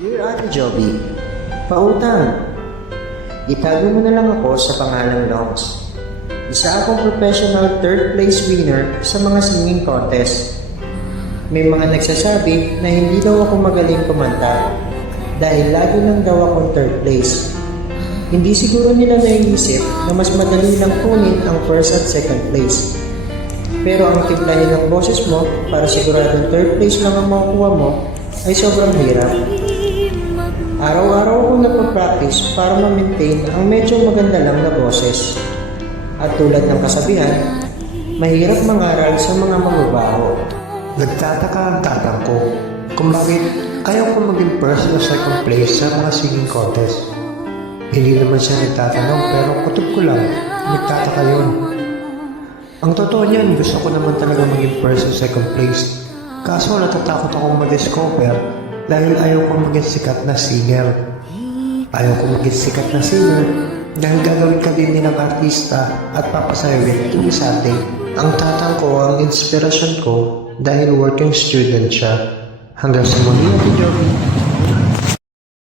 Dear Ate Joby, pautang. Itago mo na lang ako sa pangalang Longs. Isa akong professional third place winner sa mga singing contest. May mga nagsasabi na hindi daw ako magaling kumanta dahil lagi lang daw akong third place. Hindi siguro nila naiisip na mas madali lang kunin ang first at second place. Pero ang timplahin ng boses mo para siguradong third place lang ang makukuha mo ay sobrang hirap. Araw-araw akong nagpa-practice para ma-maintain ang medyo maganda lang na boses. At tulad ng kasabihan, mahirap mangaral sa mga mababaho. Nagtataka ang tatang ko kung bakit ayaw ko maging first o second place sa mga singing contest. Hindi naman siya nagtatanong pero kutob ko lang, nagtataka yun. Ang totoo niyan, gusto ko naman talaga maging first o second place. Kaso natatakot akong ma-discover dahil ayaw ko maging sikat na singer. Ayaw ko maging sikat na singer dahil gagawin ka din nilang artista at papasayawin tuwing Sunday. Ang tatang ko ang inspirasyon ko dahil working student siya. Hanggang sa muli, Ate Joby.